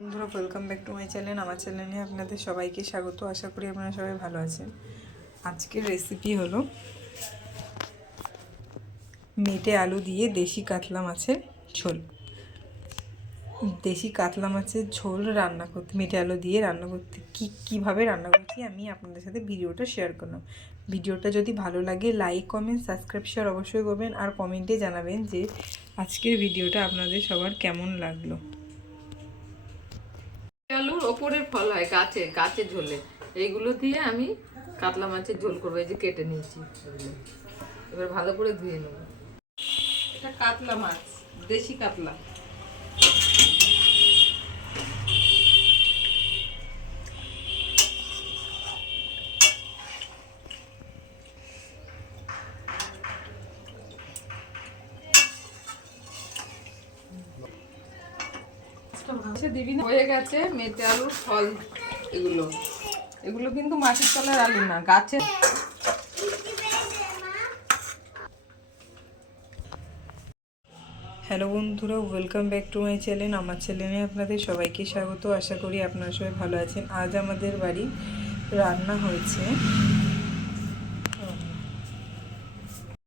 বন্ধুরা, welcome back to my channel. আমার চ্যানেলে আপনাদের সবাইকে স্বাগত। আশা করি আপনারা সবাই ভালো আছেন। আজকের রেসিপি হলো মেটে আলু দিয়ে দেশি কাতলা মাছের ঝোল। দেশি কাতলা মাছের ঝোল রান্না করতে, মেটে আলু দিয়ে রান্না করতে কীভাবে রান্না করছি আমি আপনাদের সাথে ভিডিওটা শেয়ার করলাম। ভিডিওটা যদি ভালো লাগে লাইক, কমেন্ট, সাবস্ক্রাইব, শেয়ার অবশ্যই করবেন। আর কমেন্টে জানাবেন যে আজকের ভিডিওটা আপনাদের সবার কেমন লাগলো। আলুর ওপরের ফল হয় গাছের ঝোলে, এইগুলো দিয়ে আমি কাতলা মাছের ঝোল করবো। এই যে কেটে নিয়েছি, এবার ভালো করে ধুয়ে নেব। এটা কাতলা মাছ, দেশি কাতলা। হয়ে গেছে মেটে আলুর ফল। এগুলো এগুলো কিন্তু মাছের তলার আলু না, গাছের। হ্যালো বন্ধুরা, welcome back to my channel. আমার চ্যানেলে আপনাদের সবাইকে স্বাগত। আশা করি আপনারা সবাই ভালো আছেন। আজ আমাদের বাড়ি রান্না হয়েছে